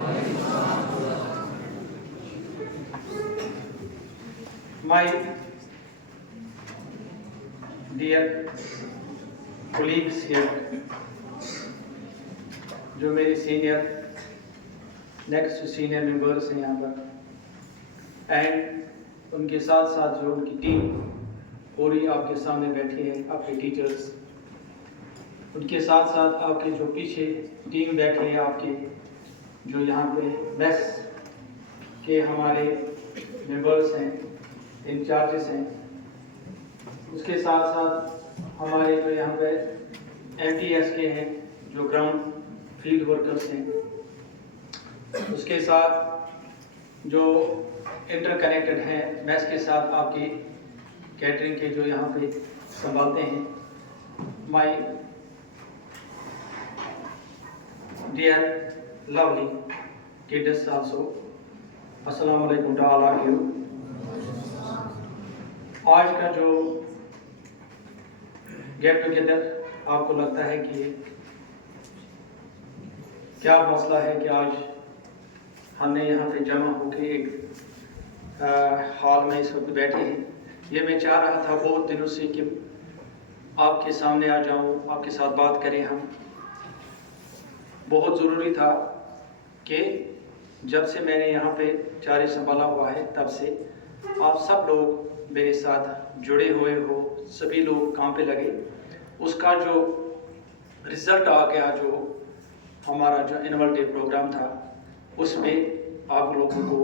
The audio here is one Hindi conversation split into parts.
My dear colleagues here, जो मेरे सीनियर नेक्स्ट सीनियर मेंबर्स हैं यहाँ पर, एंड उनके साथ साथ जो उनकी टीम पूरी आपके सामने बैठी है, आपके टीचर्स, उनके साथ साथ आपके जो पीछे टीम बैठी है, आपके जो यहाँ पे मेस के हमारे मेंबर्स हैं, इंचार्जेस हैं, उसके साथ साथ हमारे जो यहाँ पे MTS के हैं, जो ग्राउंड फील्ड वर्कर्स हैं, उसके साथ जो इंटरकनेक्टेड हैं मैस के साथ, आपकी कैटरिंग के जो यहाँ पे संभालते हैं, my dear lovely kids also, अस्सलाम वालेकुम टू ऑल ऑफ यू। आज का जो गेट टुगेदर, आपको लगता है कि क्या मसला है कि आज हमने यहाँ पे जमा होकर एक हॉल में इस वक्त बैठे हैं। ये मैं चाह रहा था बहुत दिनों से कि आपके सामने आ जाऊँ, आपके साथ बात करें। हम बहुत ज़रूरी था कि जब से मैंने यहाँ पे चारे संभाला हुआ है तब से आप सब लोग मेरे साथ जुड़े हुए हो, सभी लोग काम पे लगे। उसका जो रिज़ल्ट आ गया, जो हमारा जो एनुअल डे प्रोग्राम था, उसमें आप लोगों को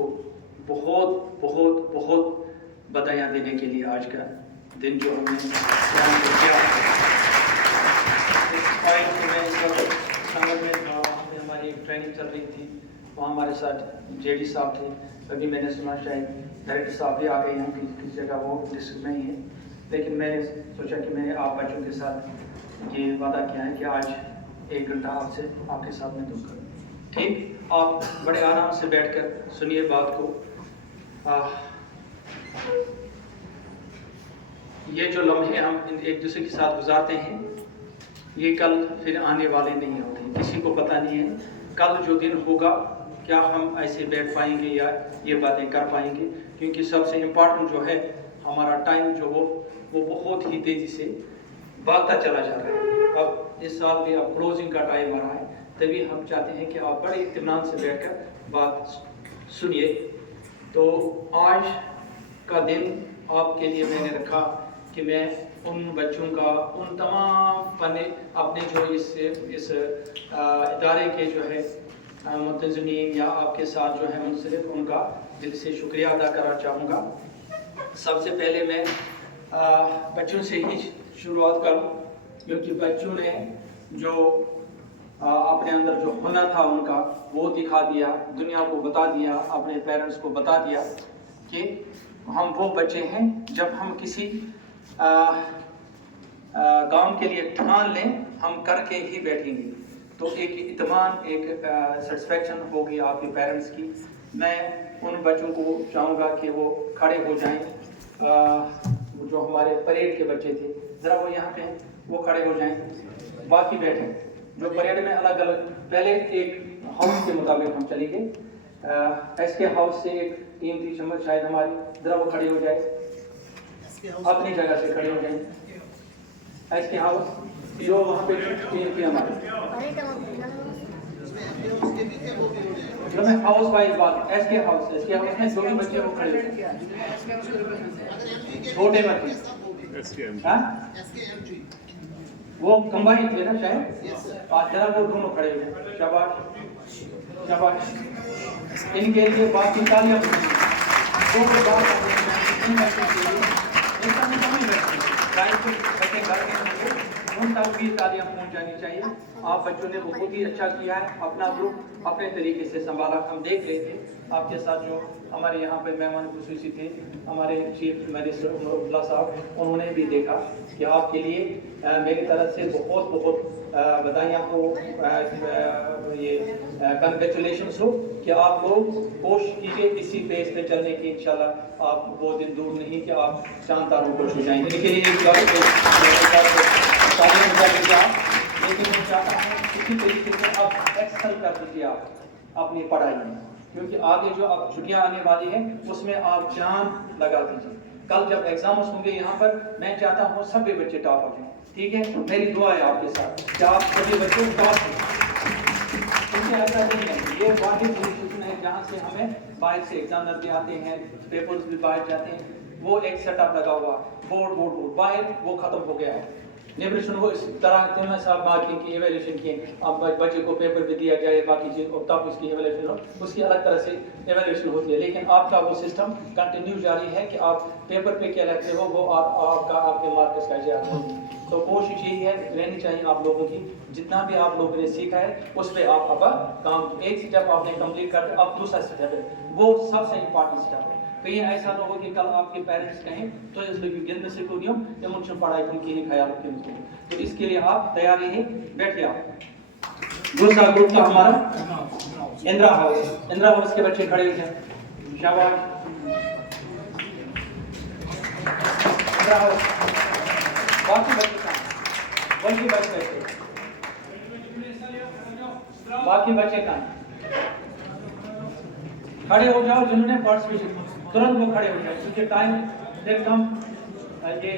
बहुत बहुत बहुत बधाइयाँ देने के लिए आज का दिन जो हमने किया। संगत में था, वहाँ पे हमारी एक ट्रेनिंग चल रही थी, वहाँ हमारे साथ JD साहब थे। अभी मैंने सुना शायद डायरेक्टर साहब भी आ गए हैं, किसी जगह वो डिस्ट्रिक्ट में ही है, लेकिन मैंने सोचा कि मैंने आप बच्चों के साथ ये वादा किया है कि आज 1 घंटा आपसे आपके साथ में दूंगा। ठीक, आप बड़े आराम से बैठकर सुनिए बात को। ये जो लम्हे हम एक दूसरे के साथ गुजारते हैं, ये कल फिर आने वाले नहीं होते, किसी को पता नहीं है कल जो दिन होगा क्या हम ऐसे बैठ पाएंगे या ये बातें कर पाएंगे, क्योंकि सबसे इम्पोर्टेंट जो है हमारा टाइम जो वो बहुत ही तेज़ी से भागता चला जा रहा है। अब इस साल भी अब क्लोजिंग का टाइम आ रहा है, तभी हम चाहते हैं कि आप बड़े इत्मीनान से बैठकर बात सुनिए। तो आज का दिन आपके लिए मैंने रखा कि मैं उन बच्चों का, उन तमाम अपने जो इस इदारे के जो है मुंतज़मीन या आपके साथ जो है मुंसलिक, उनका दिल से शुक्रिया अदा करना चाहूँगा। सबसे पहले मैं बच्चों से ही शुरुआत करूँ, क्योंकि बच्चों ने जो अपने अंदर जो हुनर था उनका वो दिखा दिया, दुनिया को बता दिया, अपने पेरेंट्स को बता दिया कि हम वो बच्चे हैं, जब हम किसी काम के लिए ठान लें हम करके ही बैठेंगे। तो एक इत्मीनान, एक सेटिस्फेक्शन होगी आपके पेरेंट्स की। मैं उन बच्चों को चाहूँगा कि वो खड़े हो जाएं, जो हमारे परेड के बच्चे थे, ज़रा वो यहाँ पे वो खड़े हो जाएं, बाकी बैठे जो परेड में अलग अलग। पहले एक हाउस के मुताबिक हम चलेंगे, SK हाउस से एक टीम थी शायद हमारी, ज़रा वो खड़े हो जाए, अपनी जगह से खड़े हो जाए। SK हाउस जो वहाँ पे टीम थी हमारी, मैं हाउस वाइज बात, SK हाउस में जो भी बच्चे वो खड़े हो जाए, छोटे बच्चे, वो कंबाइन थे ना शायद, जरा वो दोनों खड़े हुए, शाबाश शाबाश, इनके लिए बाकी तालियां उन तक भी तालियां पहुंच जानी चाहिए। आप बच्चों ने बहुत ही अच्छा किया है, अपना ग्रुप अपने तरीके से संभाला। हम देख रहे थे आपके साथ जो हमारे यहाँ पे मेहमान खुसूसी थे, हमारे चीफ मिनिस्टर उमर साहब, उन्होंने भी देखा कि आपके लिए मेरी तरफ से बहुत बहुत बधाइयाँ हो, ये कंग्रेचुलेशंस हो कि आप लोग कोशिश कीजिए इसी पेज पे चलने की। इंशाल्लाह आप वो दिन दूर नहीं कि आप चांद तारों पर छू जाएंगे। लेकिन लेकिन मैं चाहता हूँ इसी तरीके से आप एक्सेल कर दीजिए। आप अपनी पढ़ाई में, क्योंकि आगे जो अब छुट्टियां आने वाली है उसमें आप जान लगा दीजिए। कल जब एग्जाम्स होंगे यहाँ पर, मैं चाहता हूँ सभी बच्चे टॉप हो जाएं, ठीक है। मेरी दुआ है आपके साथ कि आप सभी बच्चे टॉप हो। क्योंकि ऐसा नहीं है, ये वाहिद इंस्टीट्यूशन है जहाँ से हमें बाहर से एग्जामिनर भी आते हैं, पेपर्स भी बाहर जाते हैं। वो एक सेटअप लगा हुआ बोर्ड बाहर वो खत्म हो गया है। निबरेशन वो इस तरह में सब मार्किंग की एवेल्यूशन की, अब बच्चे को पेपर भी दिया जाए, बाकी चीज़ और तब उसकी एवेल्यूशन हो, उसकी अलग तरह से एवेल्यूशन होती है। लेकिन आपका वो सिस्टम कंटिन्यू जारी है कि आप पेपर पे क्या लिखते हो वो आपका आपके मार्क्स का जारी है। तो कोशिश यही है रहनी चाहिए आप लोगों की, जितना भी आप लोगों ने सीखा है उस पर आप अब काम, एक स्टेप आपने कंप्लीट कर दिया, अब दूसरा स्टेप है, वो सबसे इम्पोर्टेंट स्टेप है। कहीं ऐसा ना हो कि कल आपके पेरेंट्स कहें तो इसलिए गिनने से को नियम ये मुझे पढ़ाई की नहीं ख्याल रखें। तो इसके लिए आप तैयार रहिए, बैठिए आप। दूसरा ग्रुप था हमारा इंदिरा हाउस के बच्चे खड़े हो जाए, शाबाश। इंदिरा हाउस बाकी बच्चे कहाँ खड़े हो जाओ, जिन्होंने पार्टिसिपेशन तुरंत वो खड़े हो जाए, क्योंकि टाइम एकदम ये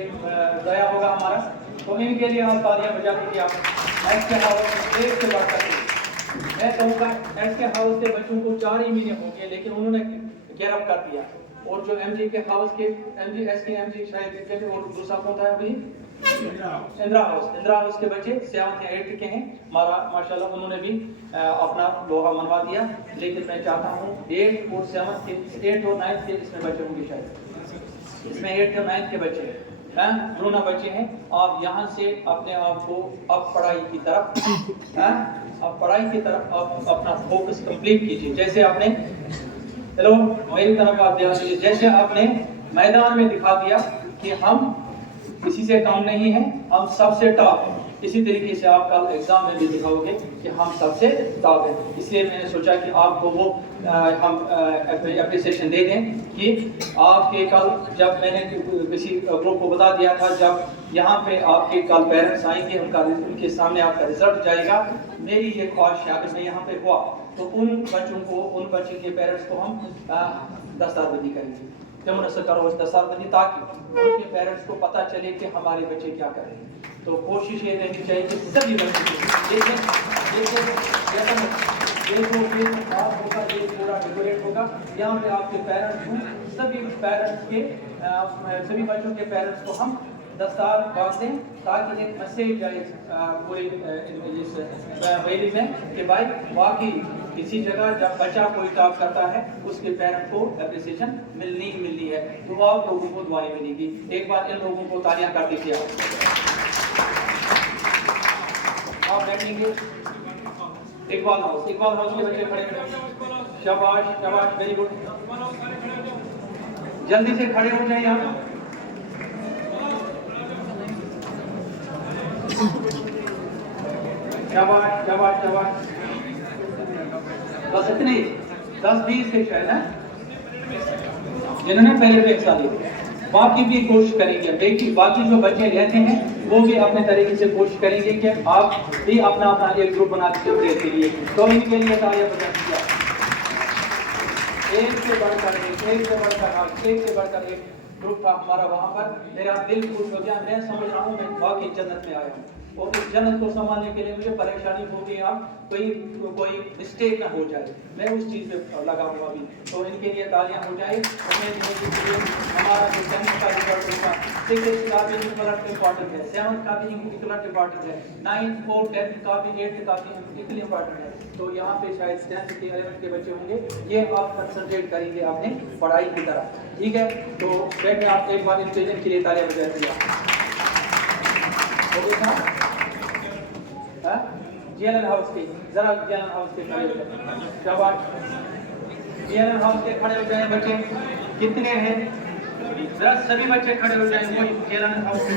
गया होगा हमारा। तो इनके लिए आप तालियां बजा दीजिए। आप एस के हाउस एक से बात करते, मैं कहूँगा एस के हाउस के बच्चों को 4 ही महीने हो गए, लेकिन उन्होंने गिरफ्त कर दिया। और जो एमजी के हाउस के एमजी शायद और दूसरा कौन था अभी, इंदिरा हाउस के बच्चे 7th या 8th के हैं, माशाल्लाह उन्होंने भी अपना लोहा मनवा दिया। लेकिन मैं चाहता हूँ 8 और 7 के 8 और 9 के इसमें बच्चे होंगे, शायद इसमें 8 और 9 के बच्चे हैं, दोनों बच्चे हैं। आप यहाँ से अपने आप को अब पढ़ाई की तरफ आप अपना फोकस कंप्लीट कीजिए। जैसे आपने मेरी तरफ आप ध्यान दीजिए, जैसे आपने मैदान में दिखा दिया कि हम किसी से कम नहीं है, हम सबसे टॉप हैं, इसी तरीके से आप कल एग्जाम में भी दिखाओगे कि हम सबसे टॉप हैं। इसलिए मैंने सोचा कि आपको वो हम एप्रिसिएशन दे दें कि आपके कल जब मैंने किसी ग्रुप को बता दिया था, जब यहाँ पे आपके कल पेरेंट्स आएंगे, उनके सामने आपका रिजल्ट जाएगा, मेरी ये ख्वाहिश है अगर मैं यहाँ पे हुआ तो उन बच्चों के पेरेंट्स को हम दस्तारबंदी करेंगे, दस्तारबंदी, ताकि उनके पेरेंट्स को पता चले कि हमारे बच्चे क्या कर रहे हैं। तो कोशिश ये रहनी चाहिए कि सभी बच्चे पूरा डेकोरेट होगा, यहाँ पे आपके पेरेंट्स को सभी बच्चों के पेरेंट्स को हम दस्तार बांधें, ताकि एक मैसेज जाए पूरे इस वैली में कि भाई वाकई किसी जगह जब बच्चा कोई टॉप करता है उसके पेरेंट को एप्रिसिएशन मिलनी ही मिलनी है। तो आप लोगों को दुआएं मिलेगी। एक बार इन लोगों को तालियां कर दीजिए। आप बैठेंगे। इकबाल हाउस के बच्चे खड़े हैं, शाबाश, वेरी गुड, जल्दी से खड़े हो जाए यहाँ। शाबाश। बस इतने 10-20 के शायद है जिन्होंने पहले पे हिस्सा लिया, बाकी भी कोशिश करेंगे। देखिए बाकी जो बच्चे रहते हैं वो भी अपने तरीके से कोशिश करेंगे कि आप भी अपना एक ग्रुप बना के के लिए, तो इनके लिए तालियां बजा दिया। एक से बढ़कर एक ग्रुप था हमारा वहाँ पर। मेरा दिल खुश हो गया, मैं समझ रहा हूँ मैं वाकई जन्नत में आया हूँ। और उस जन्नत को संभालने के लिए मुझे परेशानी होगी, आप कोई मिस्टेक ना हो जाए, मैं उस चीज़ पे लगा हुआ भी। तो इनके लिए तालियां हो जाए। हमारा जो 10th का रिजल्ट होगा, 6th का भी इम्पोर्टेंट है, 7th का भी इम्पोर्टेंट है, 9th और 10th का भी 8th का भी इम्पोर्टेंट है। तो यहाँ पे शायद 10th के 11th के बच्चे होंगे, ये आप कंसंट्रेट करेंगे अपने पढ़ाई की तरफ, ठीक है। तो बैठे आप एक बार इनके लिए तालियां बजा दिया। जीएनएल हाउस के जरा जीएनएल हाउस के खड़े हो जाए, शाबाश। जीएनएल हाउस के खड़े हो जाए बच्चे, कितने हैं जरा सभी बच्चे खड़े हो जाए। वही जीएनएल हाउस के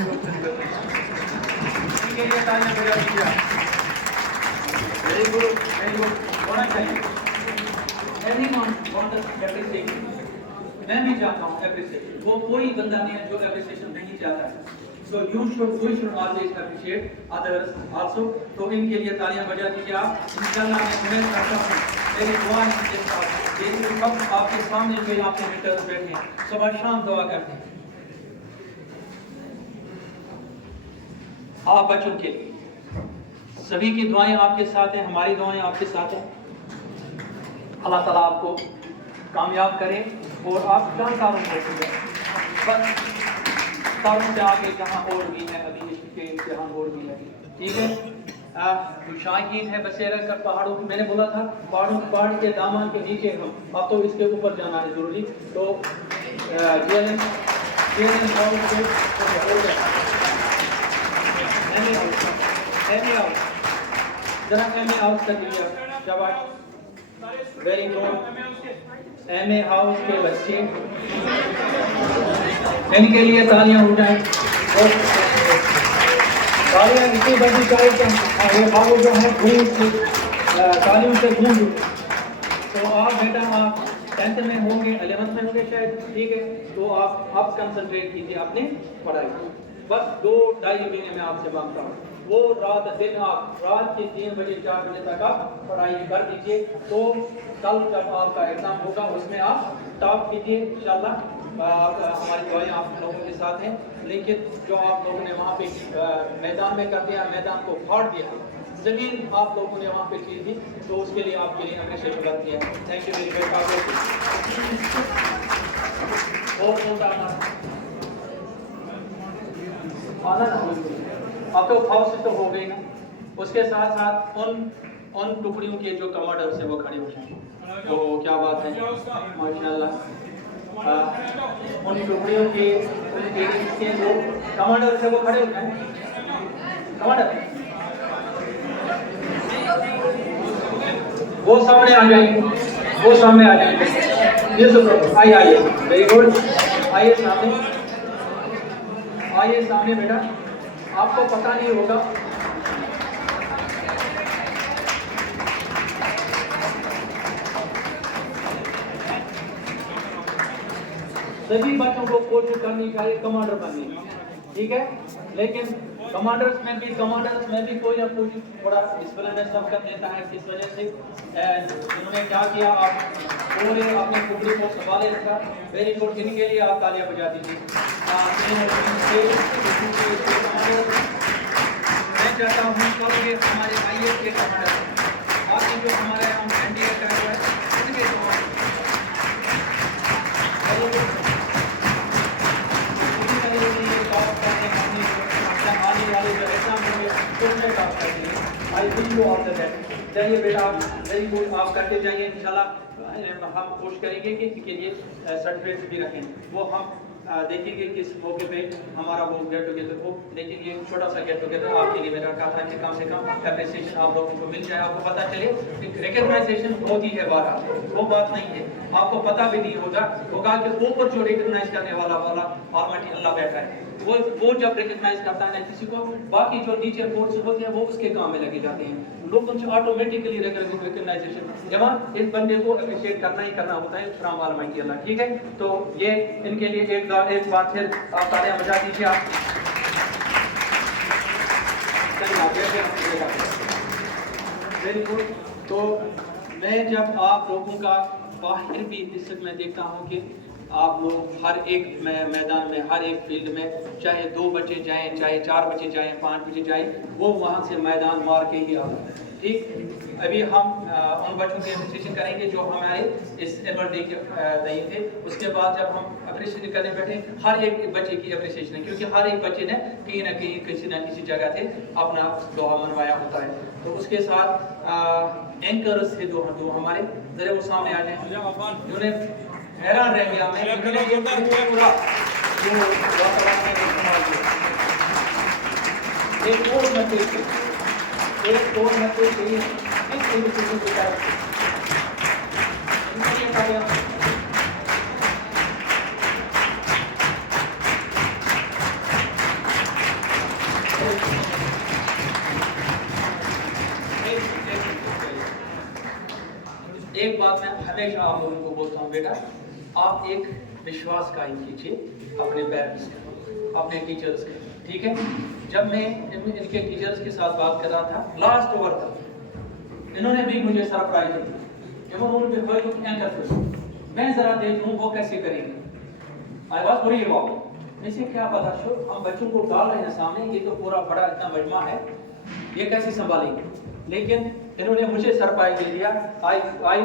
इनके लिए तालियां बजा दीजिए। वेरी गुड होना चाहिए। एवरीवन वांट्स एप्रिसिएशन, मैं भी चाहता हूँ एप्रिसिएशन। वो कोई बंदा नहीं है जो एप्रिसिएशन नहीं चाहता है। So we should always appreciate others also. तो इनके लिए तालियां बजा दीजिए आप। इंशाल्लाह मैं उम्मीद करता हूँ मेरी दुआ के साथ ये सब आपके सामने जो आपके मीटर्स बैठे हैं सुबह शाम दुआ करते हैं आप बच्चों के लिए। सभी की दुआएं आपके साथ हैं, हमारी दुआएं आपके साथ हैं। अल्लाह ताला आपको कामयाब करे और आप जानकारों को बस तारों से आगे जहाँ और भी है, अभी इसके इम्तिहान और भी है, ठीक है। शाहीन है बसेरा कर पहाड़ों, मैंने बोला था पहाड़ के दामन के नीचे हम, अब तो इसके ऊपर जाना है जरूरी। तो जरा एम ए हाउस कर लीजिए, शाबाश, very good. M A house के बच्चे, इनके लिए तालियां हो जाए। तालियां इतनी बड़ी चाहिए ये बाबू जो है गूंज तालियों से गूंज। तो आप बेटा आप 10th में होंगे, 11th में होंगे शायद, ठीक है। तो आप कंसंट्रेट कीजिए अपने पढ़ाई। बस 2-2.5 महीने में आपसे मांगता हूँ, वो रात दिन आप रात के 3 बजे 4 बजे तक आप पढ़ाई कर दीजिए। तो कल जब आपका एग्जाम होगा उसमें आप टॉप कीजिए इंशाल्लाह। हमारी दुआएं आप लोगों के साथ हैं। लेकिन जो आप लोगों ने वहाँ पे मैदान में कर दिया, मैदान को फाड़ दिया, जमीन आप लोगों ने वहाँ पे चीज दी, तो उसके लिए आपके लिए अप्रिशिएट कर दिया। Thank you very much. अब तो हाउस तो हो गई ना, उसके साथ साथ उन टुकड़ियों के जो कमांडर से वो खड़े हो जाएं। तो क्या बात है माशाल्लाह। उन टुकड़ियों के जो कमांडर से वो खड़े हो जाएं। कमांडर वो सामने आ जाएंगे, वो सामने आ जाएंगे। ये सब आइए, वेरी गुड, आइए सामने, आइए सामने बेटा। आपको पता नहीं होगा सभी बच्चों को कोशिश करनी चाहिए कमांडर बनने की, ठीक है। लेकिन कमांडर्स में भी कोई ना कोई थोड़ा डिसिप्लिन सब कर देता है। इस वजह से उन्होंने क्या किया, आप पूरे अपने टुकड़ी को संभाले रखा। वेरी गुड, इनके लिए आप तालियां बजा दीजिए। मैं चाहता हूँ कल ये हमारे IAS के कमांडर, बाकी जो हमारे हम NDA का है इनके आने वाले जो एग्जाम होंगे उसमें काम करेंगे। I wish you all the best. चलिए बेटा आप वेरी गुड, आप करते जाइए इंशाल्लाह। हम कोशिश करेंगे कि इसके लिए सर्टिफिकेट भी रखें। वो हम देखेंगे किस मौके पे हमारा वो गेट टुगेदर हो। लेकिन ये छोटा सा गेट टुगेदर आपके लिए मैंने रखा था कि कम से कम एप्रिसिएशन आप लोगों को मिल जाए, आपको पता चले रिकग्नाइजेशन होती है बाहर, वो बात नहीं है। आपको पता भी नहीं होगा कि ऊपर जो रिकग्नाइज करने वाला ऑलमाइटी अल्लाह बैठा है, वो जब रिकग्नाइज करता है ना किसी को, बाकी जो नीचे फोर्स होते हैं वो उसके काम में लगे जाते हैं। लोगों से ऑटोमेटिकली रिकग्नाइजेशन जब इस बंदे को अप्रिशिएट करना ही करना होता है फ्रॉम ऑलमाइटी अल्लाह, ठीक है। तो ये इनके लिए एक बार फिर आप तालियां बजा दीजिए। आप वेरी गुड। तो मैं जब आप लोगों का बाहर भी इस मैं देखता हूँ कि आप लोग हर एक मैदान में, हर एक फील्ड में, चाहे 2 बच्चे जाएं, चाहे 4 बच्चे जाएं, 5 बच्चे जाएं, वो वहाँ से मैदान मार के ही आते हैं, ठीक। अभी हम उन बच्चों की अप्रिसिएशन करेंगे जो हमारे इस एनुअल डे के नहीं थे। उसके बाद जब हम अप्रिसिएशन करने बैठे, हर एक बच्चे की अप्रिसिएशन है, क्योंकि हर एक बच्चे ने कहीं ना कहीं किसी न किसी जगह से अपना दोहा मनवाया होता है। तो उसके साथ एंकर्स थे जो हमारे, जरा वो सामने आ जाए, जिन्होंने हैरान रह गया मैं पूरा एक और मैसेज एक बात मैं हमेशा आप लोगों को बोलता हूँ, बेटा आप एक विश्वास कायम कीजिए अपने पेरेंट्स के, अपने टीचर्स के, ठीक है। जब मैं इनके टीचर्स के साथ बात कर रहा था, लास्ट ओवर था, इन्होंने भी मुझे सरप्राइज दी। मैं जरा देख लूँ वो कैसे करेंगे। आई वाज वरीड अबाउट, इसे क्या पता शो हम बच्चों को डाल रहे हैं सामने, ये तो पूरा बड़ा इतना मजमा है, ये कैसे संभालेंगे। लेकिन इन्होंने मुझे सरप्राइज दे दिया। आई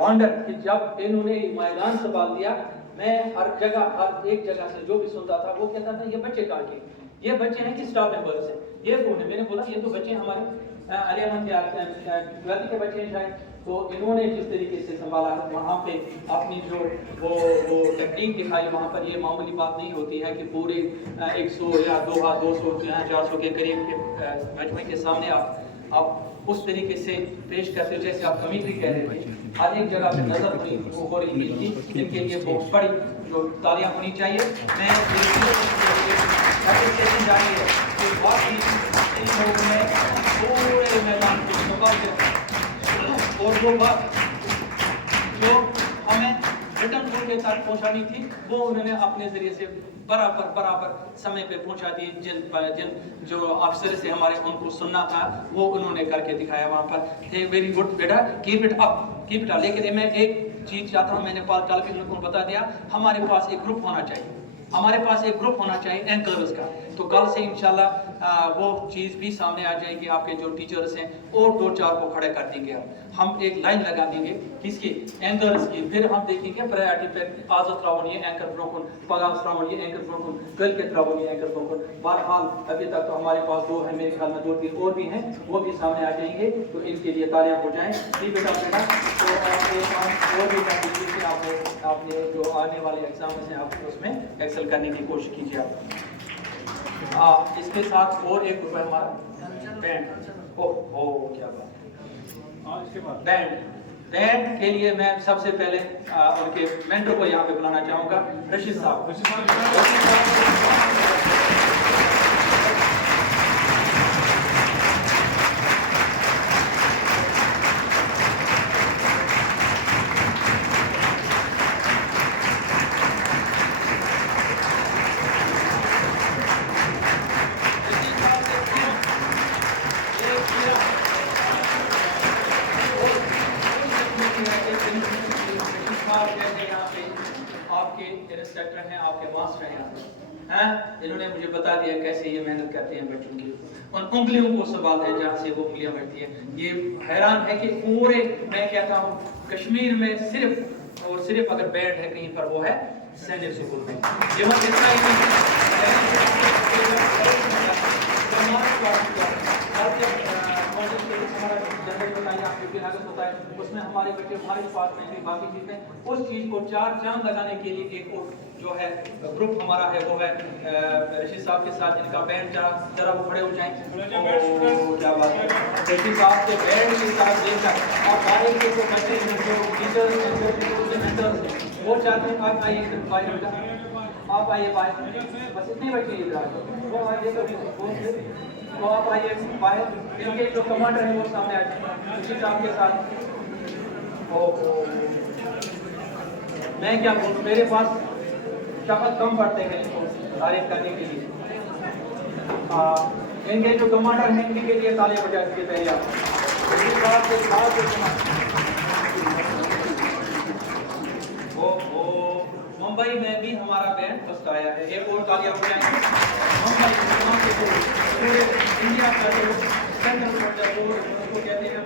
वंडर कि जब इन्होंने मैदान संभाल दिया, मैं हर जगह हर एक जगह से जो भी सुनता था वो कहता था ये बच्चे कहाँ के, ये बच्चे हैं कि स्टाफ मेंबर्स हैं, ये कौन है। मैंने बोला ये तो बच्चे हमारे अलियामन के बच्चे हैं शायद। तो इन्होंने जिस तरीके से संभाला वहाँ पे अपनी जो वो टेक्निक दिखाई, वहाँ पर ये मामूली बात नहीं होती है कि पूरे 100 या 200 400 के करीब के मजमे के सामने आप उस तरीके से पेश करते हो जैसे आप कमी भी कह रहे थे। हर एक जगह पे नजर हो रही थी, इनके लिए बहुत बड़ी जो तालियां होनी चाहिए। मैं जारी है कि बहुत इन लोगों ने पूरे मैदान को संभाल और वो बात जो हमें रिटर्न पुल के साथ पहुंचानी थी वो उन्होंने अपने जरिए से बराबर समय पे पहुंचा दी। जिन जो अफसर से हमारे उनको सुनना था वो उन्होंने करके दिखाया वहाँ पर। हे वेरी गुड बेटा, कीप इट अप। लेकिन मैं एक चीज चाहता हूँ, मैंने कल भी उनको बता दिया, हमारे पास एक ग्रुप होना चाहिए, हमारे पास एक ग्रुप होना चाहिए एंकर्स का। तो कल से इंशाल्लाह वो चीज़ भी सामने आ जाएगी। आपके जो टीचर्स हैं और 2-4 को खड़े कर देंगे, हम एक लाइन लगा देंगे किसकी, एंकर्स की। फिर हम देखेंगे प्रायोरिटी पे आजत रावण ये एंकर ब्रोकन, पगास रावण ये एंकर ब्रोकन, कल के रावण ये एंकर ब्रोकन। बहरहाल अभी तक तो हमारे पास 2 हैं, मेरे ख्याल में 2-3 और भी हैं, वो भी सामने आ जाएंगे। तो इनके लिए तालियां हो जाएं। जी बेटा तो और भी आपने जो आने वाले एग्जाम हैं आप उसमें एक्सेल करने की कोशिश कीजिए आप। इसके साथ और एक रुपये हमारा बैंड। ओह क्या बात, बैंड के लिए मैं सबसे पहले उनके मेंटर को यहाँ पे बुलाना चाहूँगा, रशीद साहब। आपके इंस्ट्रक्टर हैं, आपके मास्टर हैं, इन्होंने मुझे बता दिया कैसे ये मेहनत करते हैं बच्चों की, उन उंगलियों को संभालते हैं जहाँ से वो उंगलियां बढ़ती हैं। ये हैरान है कि पूरे मैं कहता हूँ कश्मीर में सिर्फ और सिर्फ अगर बैंड है कहीं पर वो है सैनिक स्कूल में। ये मत इतना होता है उसमें हमारे बच्चे हमारे पास में भी बाकी चीजें उस चीज को 4 चांद लगाने के लिए एक और जो है ग्रुप हमारा है वो है रशीद साहब के साथ, जिनका बैंड जरा वो खड़े हो जाएं। क्या बात है, रशीद साहब के बैंड के साथ देखकर आप बाहर के जो बच्चे हैं जो टीचर्स वो चाहते हैं आप आइए बेटा, आप आइए बाहर, बस इतने बच्चे इधर वो आइए तो आप आइए बाहर। इनके जो कमांडर है वो सामने आ जाए रशीद साहब के साथ। मैं क्या बोलूँ, मेरे पास शब्द कम पड़ते हैं इनको तारीफ करने के लिए। इनके जो कमांडर हैं इनके लिए ताली बजा के तैयार। मुंबई में भी हमारा बैंड फर्स्ट आया है, एक और तालियां बजाएंगे। मुंबई पूरे इंडिया का जो सेंट्रल उसको कहते हैं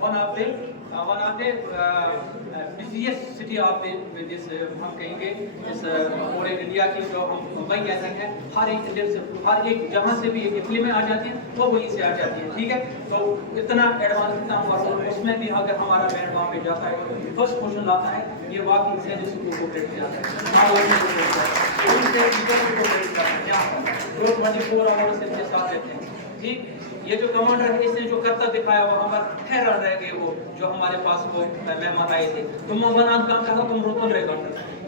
one of the busiest city of this, हम कहेंगे इस पूरे इंडिया की जो हम मुंबई कहते हैं। हर एक जहाँ से भी ये फिल्में आ जाती हैं वो वहीं से आ जाती है, ठीक है। तो इतना एडवांस इतना उसमें भी अगर हमारा बैंड वहाँ पे जाता है फर्स्ट क्वेश्चन लाता है, ये वाकई से जिसको को क्रेडिट जाता है। 24 आवर्स इनके साथ रहते हैं, ठीक। ये जो कमांडर है इसने जो करता दिखाया वहाँ पर हैरान रह गए वो जो हमारे पास वो मेहमान आए थे। तुम मोहम्मद काम कहा तुम रोकन रहेगा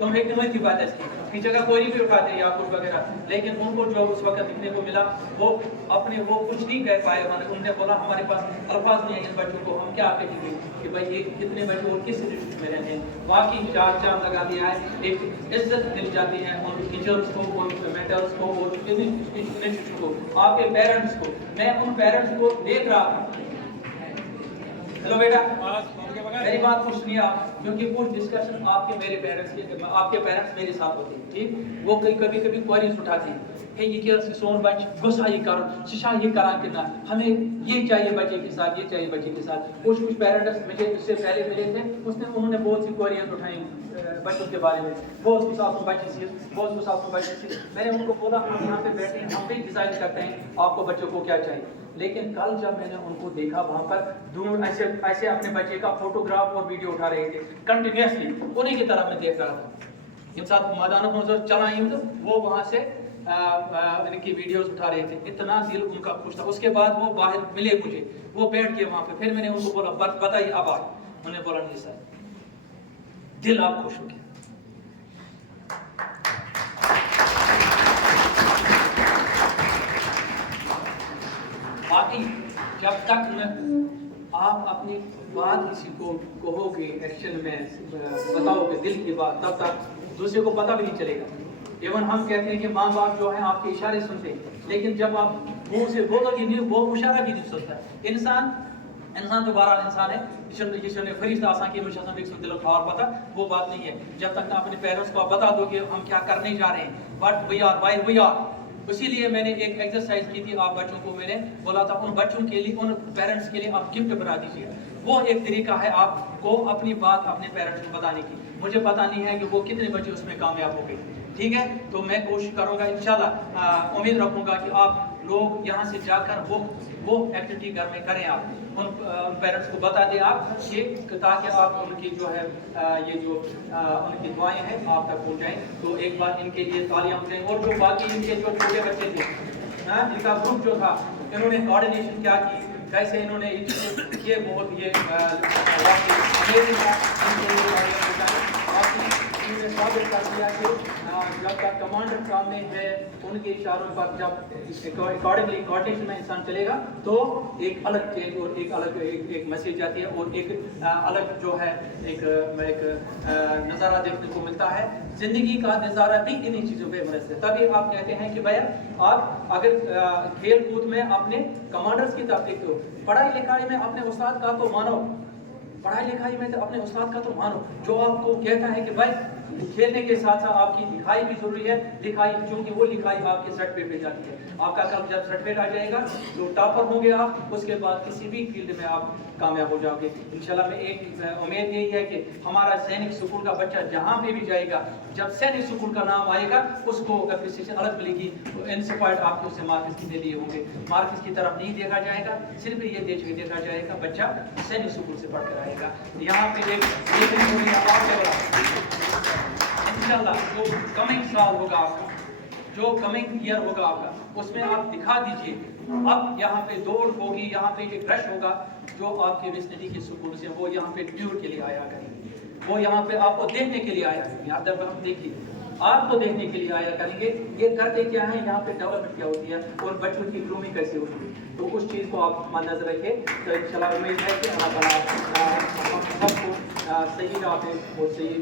तुम एक नंबर की बात है इसकी जगह कोई भी उठाते या कुछ वगैरह, लेकिन उनको जो उस वक्त दिखने को मिला वो अपने वो कुछ नहीं कह पाए। उन्होंने बोला हमारे पास अल्फाज नहीं है इन बच्चों को, हम क्या कहेंगे कि भाई ये कितने बच्चे और किस इंस्टीट्यूट में रहते हैं। बाकी चार चांद लगा दिया है, एक इज्जत मिल जाती है उन टीचर्स को, उन मेंटर्स को, और इंस्टीट्यूट को, आपके पेरेंट्स को। मैं उन पेरेंट्स को देख रहा था। हेलो बेटा, मेरी बात कुछ नहीं आप, क्योंकि कुछ डिस्कशन आपके मेरे पेरेंट्स के, आपके पेरेंट्स मेरे साथ होते हैं, ठीक। वो कभी कभी क्वेरीज उठाते हैं कि ये क्या सोन बच गुस्सा ये कर शिशा ये करा कि ना, हमें ये चाहिए बच्चे के साथ, ये चाहिए बच्चे के साथ। कुछ पेरेंट्स मुझे इससे पहले मिले थे, उन्होंने बहुत सी क्वेरीज उठाई बच्चों के बारे में, बहुत कुछ आपको बच्चे से, बहुत कुछ आपको बच्चे से। मैंने उनको बोला हम यहाँ पे बैठे हैं, हम भी डिसाइड करते हैं आपको बच्चों को क्या चाहिए। लेकिन कल जब मैंने उनको देखा वहां पर दूर ऐसे अपने बच्चे का फोटोग्राफ और वीडियो उठा रहे थे कंटिन्यूसली, उन्हीं की तरफ मैं देख रहा था। इन साथ मैदान चला वो वहां से इनकी वीडियोस उठा रहे थे, इतना दिल उनका खुश था। उसके बाद वो बाहर मिले मुझे, वो बैठ गए वहां पे। फिर मैंने उनको बोला बताइए अब आज, उन्होंने बोला नहीं सर, दिल आप खुश हो गया। बाकी जब तक आप अपनी बात किसी को कहोगे, एक्शन में बताओगे दिल की बात, तब तक दूसरे को पता भी नहीं चलेगा। इवन हम कहते हैं कि माँ बाप जो है आपके इशारे सुनते हैं, लेकिन जब आप मुंह से बोलोगे नहीं, वो इशारा भी नहीं सुनता। इंसान तो बहरहाल इंसान है, जिसने फरिश्ता आसान की मुझे दिल और पता, वो बात नहीं है। जब तक ना अपने पेरेंट्स को आप बता दोगे हम क्या करने जा रहे हैं, what we are, why we are. इसीलिए मैंने एक एक्सरसाइज की थी, आप बच्चों को मैंने बोला था उन बच्चों के लिए, उन पेरेंट्स के लिए आप गिफ्ट बना दीजिए। वो एक तरीका है आपको अपनी बात अपने पेरेंट्स को बताने की। मुझे पता नहीं है कि वो कितने बच्चे उसमें कामयाब हो गए, ठीक है। तो मैं कोशिश करूंगा, इंशाल्लाह उम्मीद रखूंगा कि आप लोग यहाँ से जाकर वो एक्टिविटी घर में करें। आप उन पेरेंट्स को बता दें आप ये, ताकि आप उनकी जो है ये जो उनकी दुआएं हैं आप तक पहुँचाएं। तो एक बार इनके लिए तालियां हो जाएं। और जो बाकी इनके जो छोटे बच्चे थे, इनका ग्रुप जो था, इन्होंने कोऑर्डिनेशन क्या की, कैसे इन्होंने ये बहुत ये साबित कर दिया कि जब तक कमांडर सामने है, उनके इशारों पर जब अकॉर्डिंगली कोऑर्डिनेशन में इंसान चलेगा तो एक अलग चेंज और एक अलग एक मैसेज आती है, और एक अलग जो है एक नज़ारा देखने को मिलता है। जिंदगी का नज़ारा भी इन्हीं चीज़ों पे मरस है। तभी आप कहते हैं कि भैया आप अगर खेल कूद में अपने कमांडर्स की तरफ देखते हो, पढ़ाई लिखाई में अपने उस्ताद का तो मानो, पढ़ाई लिखाई में तो अपने उस्ताद का तो मानो, जो आपको कहता है कि भाई खेलने के साथ साथ आपकी लिखाई भी जरूरी है। लिखाई क्योंकि वो लिखाई आपके सर्टिफिकेट पे जाती है। आपका कल जब सर्टिफिकेट आ जाएगा तो टॉपर होंगे आप, उसके बाद किसी भी फील्ड में आप कामयाब हो जाओगे इंशाल्लाह। में एक उम्मीद यही है कि हमारा सैनिक स्कूल का बच्चा जहाँ पे भी जाएगा, जब सैनिक स्कूल का नाम आएगा उसको एप्रिसिएशन अलग मिलेगी। तो इंस्पायर्ड आपके उससे मार्क्स कितने लिए होंगे, मार्क्स की तरफ नहीं देखा जाएगा, सिर्फ ये देखा जाएगा बच्चा सैनिक स्कूल से पढ़ कर आएगा। यहाँ पे इंशाल्लाह जो कमिंग साल होगा आपका, जो कमिंग ईयर होगा आपका, उसमें आप दिखा दीजिए। अब यहाँ पे दौड़ होगी, यहाँ पे एक रश होगा, जो आपके विसिनिटी के स्कूल से वो यहाँ पे टूर के लिए आया करेंगे, वो यहाँ पे आपको देखने के लिए आया करेंगे। आप जब हम देखिए आपको देखने के लिए आया करेंगे, ये करते क्या है, यहाँ पे डेवलपमेंट क्या होती है और बच्चों की ग्रूमिंग कैसे होती है, तो उस चीज़ को आप मद्देनजर रखिए। तो इंशाल्लाह उम्मीद है कि अल्लाह ताला सबको सही राह पे और सही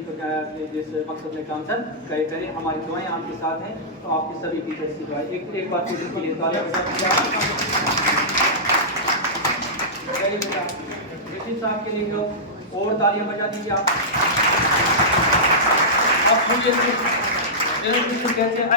जिस मकसद में काम करें। हमारी दुआएं आपके साथ हैं, तो आपके सभी टीचर्स की दुआएं एक बार कोशिश के लिए रशीद साहब के लिए और तालियां बजा दीजिए आप। अब मुझे कहते हैं